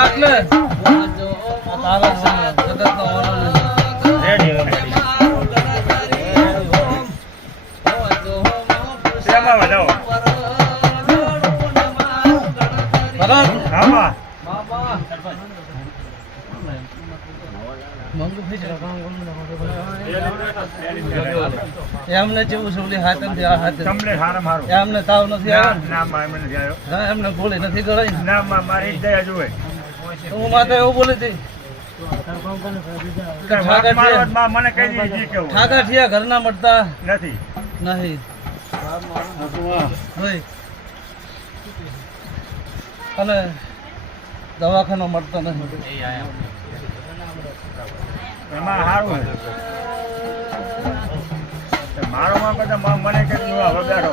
રાખ લે તારા જગતનો ઓનો રેડી શેમાં વધાવો ભરત આમાં મંગુ ફીસ એમને જેવું છે ઓલી હાથમ થી આ હાથમ તમને હારામ હારું એમને તાવ નથી આવ્યો ના માં મને નથી આવ્યો હા એમને ગોળી નથી ગળાઈ ના માં મારી દયા જોવે હું માથે એવું બોલી હતી માં મને કઈ દીધી કેવું ઠાકા ઠિયા ઘરના મળતા નથી નહીં હોય અને દવાખાનો મળતો નથી એમાં સારું છે મારો માં બધા મને કઈ હવે બેઠો